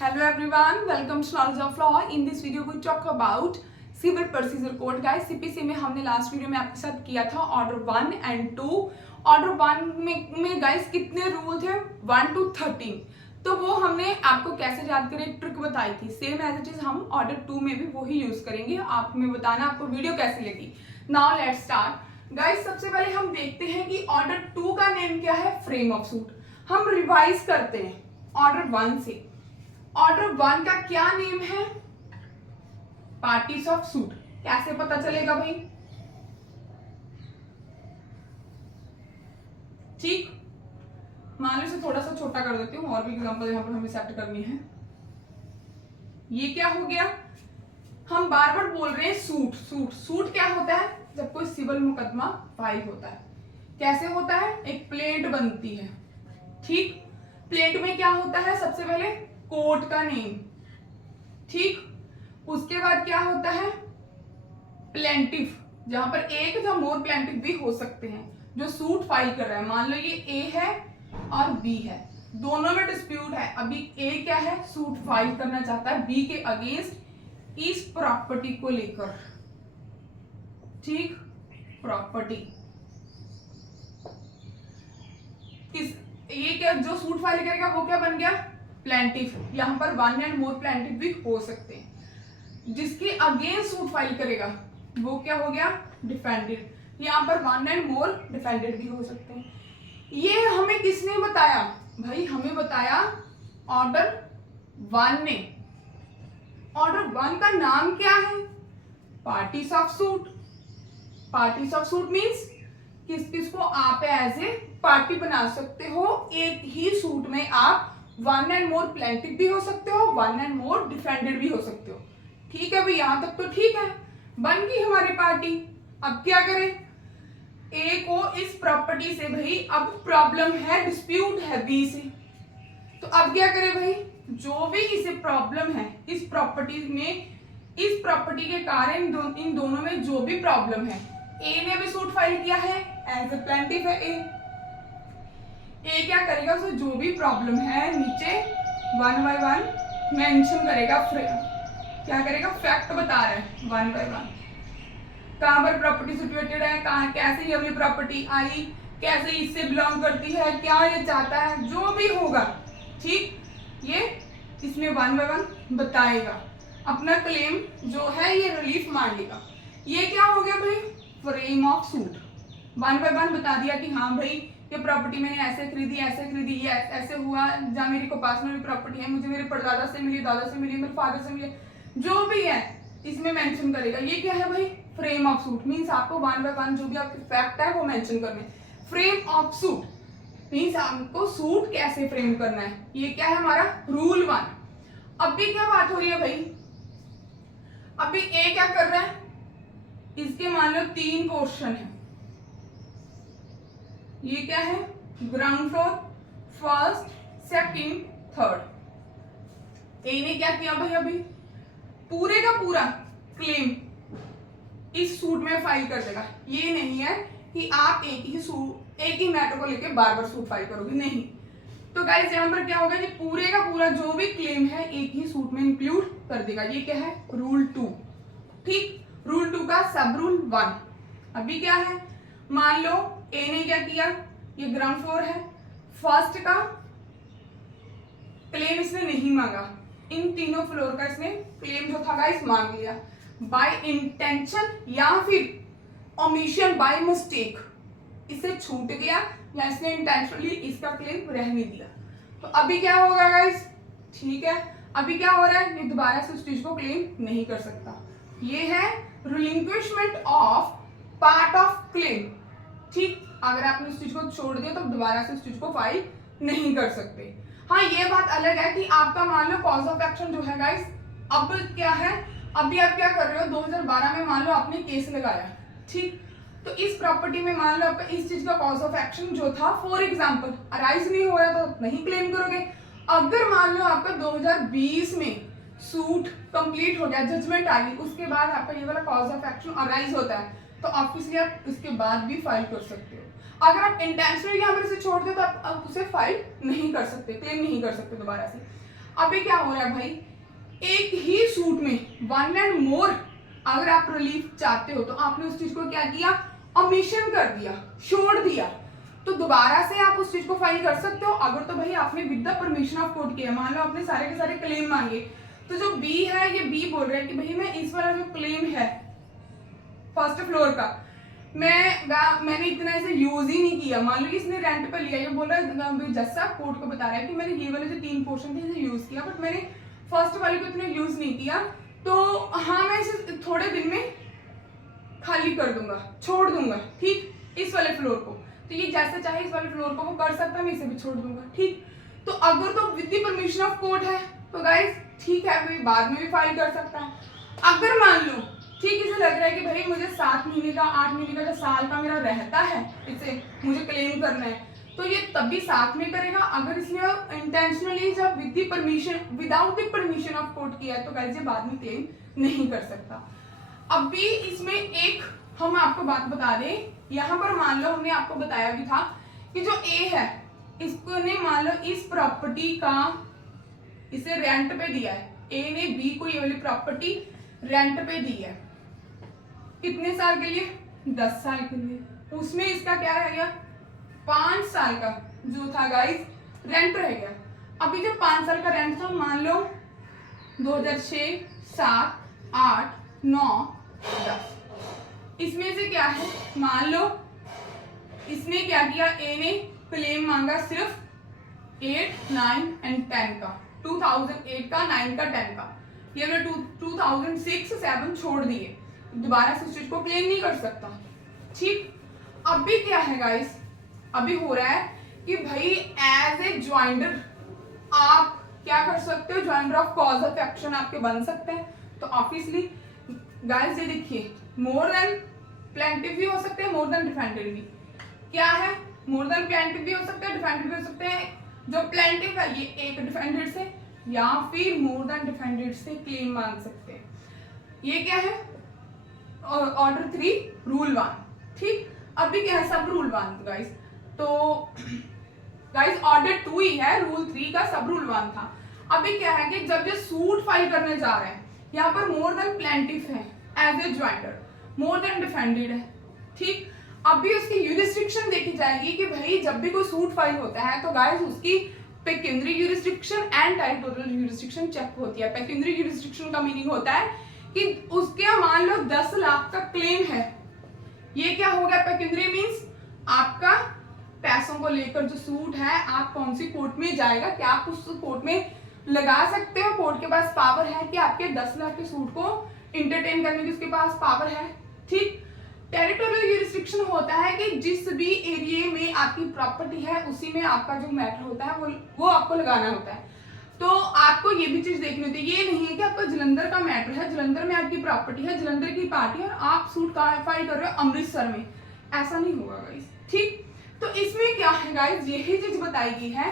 Hello everyone, welcome to Knowledge of Law. In this video we talk about Civil Procedure Code. Guys, CPC में हमने last video में आपके साथ किया था ऑर्डर 1 एंड 2. ऑर्डर 1 में गाइस कितने रूल थे? 1 to 13. तो वो हमने आपको कैसे याद करें एक ट्रिक बताई थी. सेम एज इट इज हम ऑर्डर 2 में भी वही यूज करेंगे. आप हमें बताना आपको वीडियो कैसी लगी. Now let's start. गाइस, सबसे पहले हम देखते हैं कि ऑर्डर 2 का नेम क्या है. Frame of suit. हम रिवाइज करते हैं ऑर्डर 1 से. ऑर्डर 1 का क्या नेम है? Parties of suit. कैसे पता चलेगा भाई? ठीक, मान लो इसे थोड़ा सा छोटा कर देती हूँ और भी एग्जांपल यहाँ पर हमें सेट करनी है. ये क्या हो गया? हम बार बार बोल रहे हैं सूट सूट सूट. क्या होता है? जब कोई सिविल मुकदमा फाइल होता है. कैसे होता है? एक प्लेट बनती है. ठीक, प्लेट में क्या होता है? सबसे पहले कोर्ट का नेम. ठीक, उसके बाद क्या होता है? प्लेंटिफ, जहां पर एक या मोर प्लेंटिफ भी हो सकते हैं जो सूट फाइल कर रहा है. मान लो ये ए है और बी है, दोनों में डिस्प्यूट है. अभी ए क्या है? सूट फाइल करना चाहता है बी के अगेंस्ट इस प्रॉपर्टी को लेकर. ठीक, प्रॉपर्टी किस, ये क्या जो सूट फाइल करेगा वो क्या बन गया? प्लेंटिफ. यहां पर 1 एंड मोर प्लेंटिफ भी हो सकते हैं. जिसके अगेंस्ट सूट फाइल करेगा वो क्या हो गया? डिफेंडेड. यहां पर 1 एंड मोर डिफेंडेड भी हो सकते हैं. ये हमें किसने बताया भाई? हमें बताया ऑर्डर 1 ने. ऑर्डर 1 का नाम क्या है? Parties of suit. Parties of suit means किस किस को आप एज ए पार्टी बना सकते हो. एक ही सूट में आप 1 एंड मोर प्लेंटिफ भी हो सकते हो, 1 एंड मोर डिफेंडेड भी हो सकते हो. ठीक है भाई, यहां तक तो ठीक है. बन गई हमारी पार्टी. अब क्या करें? ए को इस प्रॉपर्टी से भाई अब प्रॉब्लम है, डिस्प्यूट है बी से. तो अब क्या करें भाई? जो भी इसे प्रॉब्लम है इस प्रॉपर्टी में, इस प्रॉपर्टी के कारण इन दोनों में जो भी प्रॉब्लम है, ए ने भी सूट फाइल किया है एज ए प्लेंटिफ है ए. ए क्या करेगा? उसे जो भी प्रॉब्लम है नीचे 1 by 1 मेंशन करेगा. क्या करेगा? फैक्ट बता रहा है 1 by 1. कहां पर प्रॉपर्टी सिचुएटेड है, कहां कैसे ये वाली प्रॉपर्टी आई, कैसे इससे बिलोंग करती है, क्या ये चाहता है, जो भी होगा. ठीक, ये इसमें 1 by 1 बताएगा. अपना क्लेम जो है ये रिलीफ मांगेगा. ये क्या हो गया भाई? Frame of suit. 1 by 1 बता दिया कि हाँ भाई ये प्रॉपर्टी मैंने ऐसे खरीदी, ये ऐसे हुआ, जहाँ मेरी को पर्सनल प्रॉपर्टी है, मुझे मेरे परदादा से मिली, दादा से मिली, मेरे फादर से मिली, जो भी है इसमें मेंशन करेगा. ये क्या है भाई? Frame of suit. मींस आपको 1 by 1 जो भी आपके फैक्ट है वो मेंशन करने. फ्रेम ऑफ सूट मींस आपको सूट कैसे फ्रेम करना है. ये क्या है हमारा? रूल 1. अभी क्या बात हो रही है भाई? अभी ए क्या कर रहा है? इसके मान लो 3 पोर्शन है. ये क्या है? Ground floor, first, second, third. A ने क्या किया भाई? अभी पूरे का पूरा क्लेम इस सूट में फाइल कर देगा. ये नहीं है कि आप एक ही मैटर को लेकर बार बार सूट फाइल करोगे, नहीं. तो गाइस यहां पर क्या होगा कि पूरे का पूरा जो भी क्लेम है एक ही सूट में इंक्लूड कर देगा. ये क्या है? रूल 2. ठीक, रूल 2 का सब रूल 1. अभी क्या है? मान लो ए ने क्या किया? ये ग्राउंड फ्लोर है, फर्स्ट का क्लेम इसने नहीं मांगा. इन तीनों फ्लोर का इसने क्लेम जो था गाइस मांग लिया. बाय इंटेंशन या फिर ओमिशन, बाय मिस्टेक इसे छूट गया या इसने इंटेंशनली इसका क्लेम रहने दिया. तो अभी क्या होगा गाइस? ठीक है, अभी क्या हो रहा है? ये दोबारा से उस चीज को क्लेम नहीं कर सकता. ये है रिलिंक्विशमेंट ऑफ पार्ट ऑफ क्लेम. ठीक, अगर आपने उस चीज को छोड़ दिया तो दोबारा से उस चीज को फाइल नहीं कर सकते. हाँ, ये बात अलग है कि आपका मान लो कॉज ऑफ एक्शन जो है गाइस, अब क्या है? अभी आप क्या कर रहे हो? 2012 में मान लो आपने केस लगाया. ठीक, तो इस प्रॉपर्टी में मान लो आपका इस चीज का कॉज ऑफ एक्शन जो था फॉर एग्जांपल अराइज नहीं हो रहा तो नहीं क्लेम करोगे. अगर मान लो आपका 2020 में सूट कंप्लीट हो गया, जजमेंट आ गई, उसके बाद आपका ये वाला कॉज ऑफ एक्शन अराइज होता है, तो ऑब्वियसली आप इसके बाद भी फाइल कर सकते हो. अगर आप इंटेंशनली यहाँ पर इसे छोड़ दो तो आप उसे फाइल नहीं कर सकते, क्लेम नहीं कर सकते दोबारा से. अभी क्या हो रहा है भाई, एक ही सूट में वन एंड मोर अगर आप रिलीफ चाहते हो तो आपने उस चीज को क्या किया, ओमिशन कर दिया, छोड़ दिया, तो दोबारा से आप उस चीज को फाइल कर सकते हो। अगर तो भाई आपने with the permission of court किया, मान लो आपने सारे के सारे क्लेम मांगे, तो जो बी है ये बी बोल रहा है कि भाई मैं इस वाला जो क्लेम है फर्स्ट फ्लोर का मैंने इतना इसे यूज ही नहीं किया, मान लो इसने रेंट पे लिया, ये बोल रहा है जज साहब कोर्ट को बता रहा है कि मैंने ये वाले जो 3 पोर्शन थे इसे यूज किया, बट मैंने फर्स्ट वाले को इतना यूज नहीं किया, तो हाँ मैं इसे थोड़े दिन में खाली कर दूंगा, छोड़ दूंगा, ठीक, इस वाले फ्लोर को, तो ये जैसे चाहे इस वाले फ्लोर को वो कर सकता है, मैं इसे भी छोड़ दूंगा, ठीक। तो अगर तो with the permission of court है तो गाइस ठीक है, भाई बाद में भी फाइल कर सकता है। अगर मान लो ठीक इसे लग रहा है कि भाई मुझे 7 महीने का 8 महीने का जो साल का मेरा रहता है इसे मुझे क्लेम करना है, तो ये तब भी साथ में करेगा। अगर इसने इंटेंशनली जब with the permission without the permission of court किया है तो गाइस ये बाद में क्लेम नहीं कर सकता। अभी इसमें एक हम आपको बात बता दें, यहाँ पर मान लो हमने आपको बताया भी था कि जो ए है इसको ने मान लो इस प्रॉपर्टी का इसे रेंट पे दिया है, ए ने बी को ये वाली प्रॉपर्टी रेंट पे दी है, कितने साल के लिए, 10 साल के लिए, उसमें इसका क्या रह गया, 5 साल का जो था गाइस रेंट रह गया। अभी जो 5 साल का रेंट था, मान लो 2006, 7, 8, 9, 10, इसमें से क्या है, मान लो इसने क्या किया, ए ने क्लेम मांगा सिर्फ 8, 9 एंड 10 का, 2008 का, 9 का, 10 का, ये हमने 2006, 7 छोड़ दिए, दोबारा से उस चीज को क्लेम नहीं कर सकता, ठीक। अभी क्या है गाइस, अभी हो रहा है कि भाई एज ए ज्वाइंडर आप क्या कर सकते हो, joinder of cause of action आपके बन सकते हैं। तो ऑब्वियसली गाइस ये देखिए, मोर देन प्लेंटिफ भी हो सकते हैं, मोर देन डिफेंडेड भी, क्या है, मोर देन प्लेंटिफ भी हो सकते हैं, डिफेंडेड भी हो सकते हैं। जो प्लेंटिफ है ये एक डिफेंडेड से या फिर मोर देन डिफेंडेड से क्लेम मांग सकते हैं। ये क्या है, ऑर्डर 3 रूल 1, ठीक। अभी क्या है, सब रूल 1 गाइस, तो गाइस ऑर्डर 2 ही है, रूल 3 का सब रूल 1 था। अभी क्या है कि जब ये सूट फाइल करने जा रहे हैं, यहाँ पर मोर देन प्लेंटिफ है as a jointer, more than defended है, ठीक। अभी उसकी यूरिस्डिक्शन देखी जाएगी कि भाई जब भी कोई सूट फाइल होता है तो गाइस उसकी पेक्यूनरी यूरिस्डिक्शन एंड टेरिटोरियल यूरिस्डिक्शन चेक होती है। पेक्यूनरी यूरिस्डिक्शन का मीनिंग होता है कि उसके मान लो 10 लाख का क्लेम है, ये क्या हो गया, पेक्यूनरी मींस आपका पैसों को लेकर जो सूट है, आप कौन सी कोर्ट में जाएगा, क्या आप उस कोर्ट में लगा सकते हो, कोर्ट के पास पावर है कि आपके 10 लाख के सूट को इंटरटेन करने की उसके पास पावर है, ठीक। टेरिटोरियल यूरिस्डिक्शन होता है कि जिस भी एरिया में आपकी प्रॉपर्टी है उसी में आपका जो मैटर होता है वो आपको लगाना होता है। तो आपको ये भी चीज देखनी होती है, ये नहीं है कि आपका जलंधर का मैटर है, जलंधर में आपकी प्रॉपर्टी है, जलंधर की पार्टी है और आप सूट फाइल कर रहे हो अमृतसर में, ऐसा नहीं होगा गाइस, ठीक। तो इसमें क्या है गाइस, यही चीज बताई गई है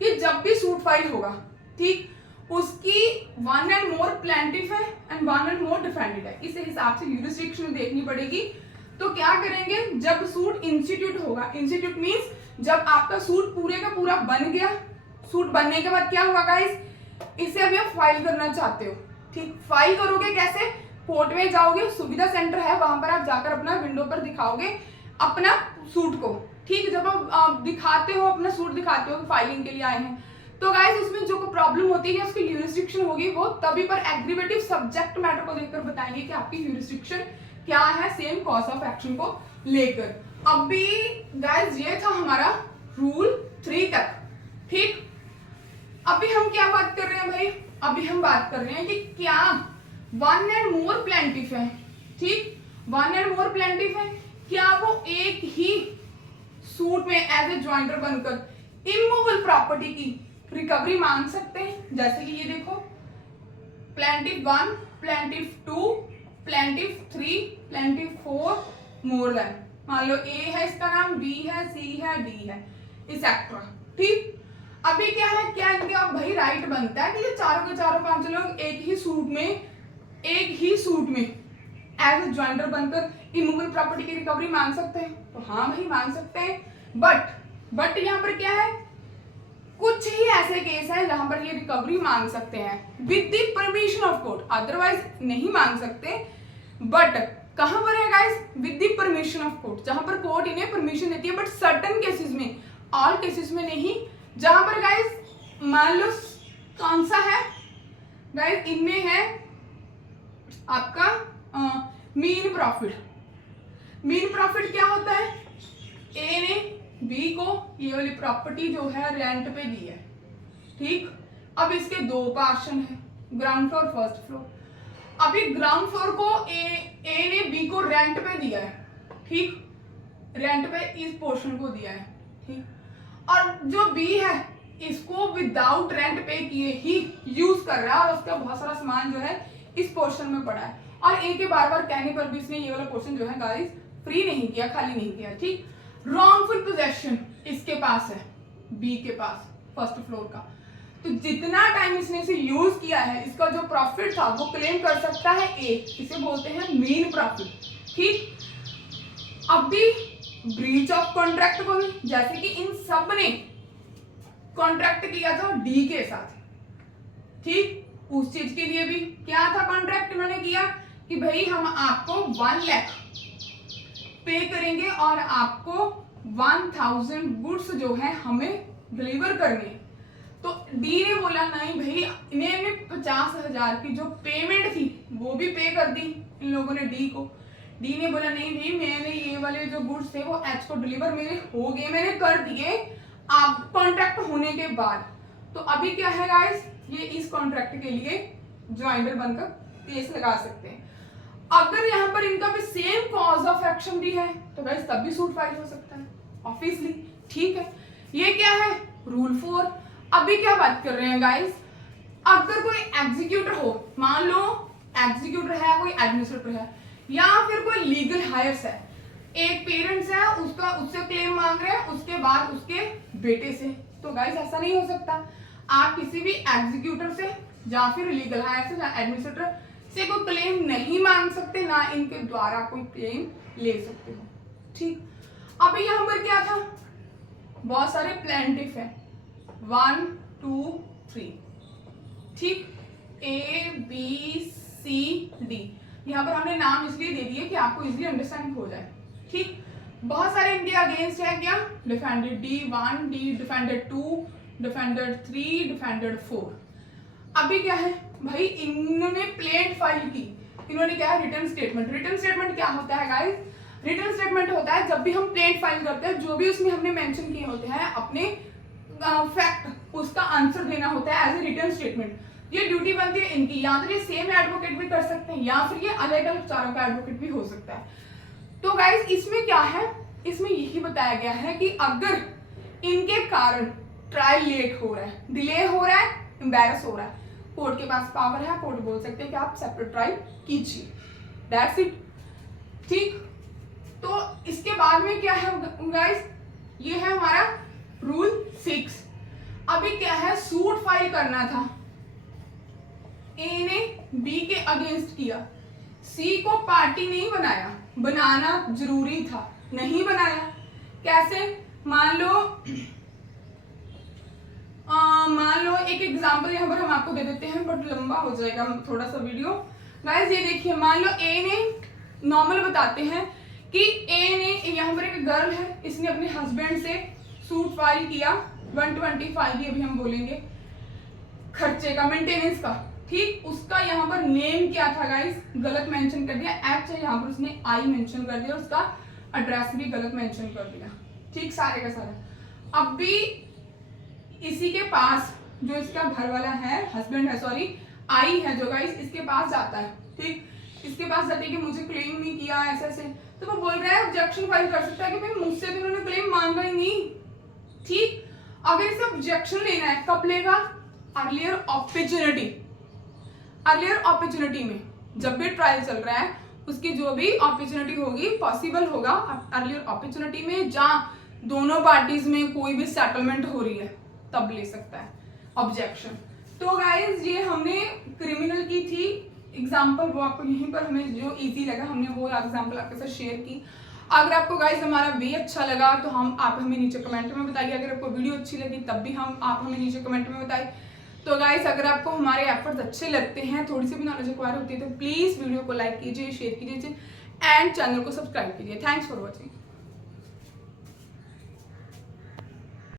कि जब भी सूट फाइल होगा, ठीक, उसकी 1 एंड मोर प्लेंटिफ है एंड 1 एंड मोर डिफेंडेड है, इस हिसाब से यूरिस्डिक्शन देखनी पड़ेगी। तो क्या करेंगे, जब सूट इंस्टीट्यूट होगा, इंस्टीट्यूट मींस जब आपका सूट पूरे का पूरा बन गया, सूट बनने के बाद क्या हुआ गाइस, इसे अभी आप फाइल करना चाहते हो, ठीक। फाइल करोगे कैसे, कोर्ट में जाओगे, सुविधा सेंटर है वहां पर आप जाकर अपना विंडो पर दिखाओगे अपना सूट को, ठीक। जब आप दिखाते हो अपना सूट दिखाते हो फाइलिंग के लिए आए हैं, तो गाइस उसमें जो प्रॉब्लम होती है उसकी यूरिस्डिक्शन होगी, वो तभी पर एग्रीवेटिव सब्जेक्ट मैटर को देखकर बताएंगे कि आपकी यूरिस्डिक्शन क्या है सेम कॉज ऑफ एक्शन को लेकर। अभी गाइस ये था हमारा रूल 3 तक, ठीक। अभी हम क्या बात कर रहे हैं भाई, अभी हम बात कर रहे हैं कि क्या 1 एंड मोर प्लेंटिफ है, ठीक, 1 एंड मोर प्लेंटिफ है, क्या वो एक ही सूट में एज ए ज्वाइंटर बनकर इमूवेबल प्रॉपर्टी की रिकवरी मांग सकते हैं। जैसे कि ये देखो, plaintiff 1, plaintiff 2, plaintiff 3, plaintiff 4, more than, मान लो ए है इसका नाम, बी है, सी है, डी है, एक्सेट्रा, ठीक। अभी क्या है, क्या इनके भाई राइट बनता है कि ये चारों के चारों 5 लोग एक ही सूट में एज ए ज्वाइंटर बनकर इमूवेबल प्रॉपर्टी की रिकवरी मांग सकते हैं। तो हाँ भाई मांग सकते हैं, बट यहाँ पर क्या है, कुछ कुछ ही ऐसे केस हैं जहां पर ये रिकवरी मांग सकते हैं with the permission of court, otherwise नहीं मांग सकते। बट कहां पर है guys? With the permission of court, जहां पर कोर्ट इन्हें परमिशन देती है, बट सर्टन केसेस में, ऑल केसेस में नहीं। जहां पर गाइस मान लो कौन सा है गाइस, इनमें है आपका मीन प्रॉफिट। मीन प्रॉफिट क्या होता है? ए ने बी को ये वाली प्रॉपर्टी जो है रेंट पे दी है, ठीक। अब इसके दो पोर्शन है, ग्राउंड फ्लोर, फर्स्ट फ्लोर। अभी ग्राउंड फ्लोर को ए ने बी को रेंट पे दिया है, ठीक, रेंट पे इस पोर्शन को दिया है, ठीक। और जो बी है इसको विदाउट रेंट पे किए ही यूज कर रहा है और उसका बहुत सारा सामान जो है इस पोर्शन में पड़ा है। और ए के बार बार कहने पर भी इसने ये वाला पोर्शन जो है गाइस फ्री नहीं किया, खाली नहीं किया, ठीक। रॉन्गफुल पोजेशन इसके पास है, बी के पास फर्स्ट फ्लोर का, तो जितना टाइम इसने इसे यूज किया है इसका जो प्रॉफिट था वो क्लेम कर सकता है ए, इसे बोलते हैं मेन प्रॉफिट, ठीक। अब भी ब्रीच ऑफ कॉन्ट्रैक्ट को, जैसे कि इन सब ने कॉन्ट्रैक्ट किया था डी के साथ, ठीक, उस चीज के लिए भी क्या था कॉन्ट्रैक्ट इन्होंने किया कि भाई हम आपको 1 लाख पे करेंगे और आपको 1000 गुड्स जो है हमें डिलीवर करने। तो डी ने बोला नहीं भाई, इन्हें 50,000 की जो पेमेंट थी वो भी पे कर दी इन लोगों ने डी को। डी ने बोला नहीं भाई, मैंने ये वाले जो गुड्स थे वो एच को डिलीवर मेरे हो गए, मैंने कर दिए आप कॉन्ट्रैक्ट होने के बाद। तो अभी क्या है गाइस, ये इस कॉन्ट्रैक्ट के लिए ज्वाइंटर बनकर केस लगा सकते हैं। अगर यहाँ पर इनका भी सेम कॉज ऑफ एक्शन भी है तो गाइस तब भी सूट फाइल हो सकता है ऑब्वियसली, ठीक है। ये क्या है? रूल 4। अभी क्या बात कर रहे हैं गाइस, अगर कोई एग्जीक्यूटर हो, मान लो एग्जीक्यूटर है, कोई एडमिनिस्ट्रेटर है, या फिर कोई लीगल हायर्स है, एक पेरेंट्स है उसका, उससे क्लेम मांग रहे हैं, उसके बाद उसके बेटे से, तो गाइस ऐसा नहीं हो सकता। आप किसी भी एग्जीक्यूटर से या फिर लीगल हायर से या एडमिनिस्ट्रेटर से कोई क्लेम नहीं मांग सकते, ना इनके द्वारा कोई क्लेम ले सकते हो, ठीक। अभी यहाँ पर क्या था, बहुत सारे प्लेंटिफ है, 1 2 3, ठीक, ए बी सी डी। यहाँ पर हमने नाम इसलिए दे दिए कि आपको इजिली अंडरस्टैंड हो जाए, ठीक। बहुत सारे इनके अगेंस्ट है क्या, defended D1, D defended 2, defended 3, defended 4। अभी क्या है भाई, इन्होंने प्लेंट फाइल की, इन्होंने क्या है रिटर्न स्टेटमेंट। रिटर्न स्टेटमेंट क्या होता है गाइस? रिटर्न स्टेटमेंट होता है जब भी हम प्लेंट फाइल करते हैं, जो भी उसमें हमने मेंशन किए होते हैं अपने फैक्ट, उसका आंसर देना होता है एज ए रिटर्न स्टेटमेंट। ये ड्यूटी बनती है इनकी, या तो ये सेम एडवोकेट भी कर सकते हैं या फिर ये अलग अलग चारों का एडवोकेट भी हो सकता है। तो गाइस इसमें क्या है, इसमें यही बताया गया है कि अगर इनके कारण ट्रायल लेट हो रहा है, डिले हो रहा है, एम्बैरस हो रहा है, कोर्ट के पास पावर है, कोर्ट बोल सकते हैं कि आप सेपरेट ट्रायल कीजिए, दैट्स इट, ठीक। तो इसके बाद में क्या है गाइस, ये है हमारा रूल 6। अभी क्या है, सूट फाइल करना था, ए ने बी के अगेंस्ट किया, सी को पार्टी नहीं बनाया, बनाना जरूरी था, नहीं बनाया। कैसे? मान लो एक एग्जांपल यहाँ पर हम आपको दे देते हैं, बट लंबा हो जाएगा थोड़ा सा वीडियो। गाइस ये देखिए, मान लो ए ने, नॉर्मल बताते हैं कि ए ने, यहाँ पर एक गर्ल है, इसने अपने हस्बैंड से सूट फाइल किया 125 ही अभी हम बोलेंगे खर्चे का, मेंटेनेंस का, ठीक। उसका यहाँ पर नेम क्या था गाइस, गलत मेंशन कर दिया, एच है यहाँ पर उसने आई मेंशन कर दिया, उसका एड्रेस भी गलत मेंशन कर दिया, ठीक, सारे का सारा। अब भी इसी के पास जो इसका घर वाला है, हस्बैंड है, सॉरी, आई है जो गाइस इसके पास जाता है, ठीक, इसके पास जाते कि मुझे क्लेम नहीं किया ऐसे ऐसे, तो वो बोल रहा है ऑब्जेक्शन फाइल कर सकता है कि भाई मुझसे तो उन्होंने क्लेम मांगा ही नहीं, ठीक। अगर इसे ऑब्जेक्शन लेना है कब लेगा, अर्लियर अपॉर्चुनिटी में, जब भी ट्रायल चल रहा है उसकी जो भी अपॉर्चुनिटी होगी, पॉसिबल होगा अर्लियर अपॉर्चुनिटी में, जहाँ दोनों पार्टीज में कोई भी सेटलमेंट हो रही है, तब ले सकता है ऑब्जेक्शन। तो गाइज ये हमने क्रिमिनल की थी एग्जाम्पल, वो आपको यहीं पर हमें जो इजी लगा हमने वो एग्जाम्पल आपके साथ शेयर की। अगर आपको गाइस हमारा वे अच्छा लगा तो आप हमें नीचे कमेंट में बताइए। अगर आपको वीडियो अच्छी लगी तब भी आप हमें नीचे कमेंट में बताइए। तो गाइस अगर आपको हमारे एफर्ट्स अच्छे लगते हैं, थोड़ी सी भी नॉलेज एक्वायर होती है, तो प्लीज़ वीडियो को लाइक कीजिए, शेयर कीजिए एंड चैनल को सब्सक्राइब कीजिए। Thanks for watching.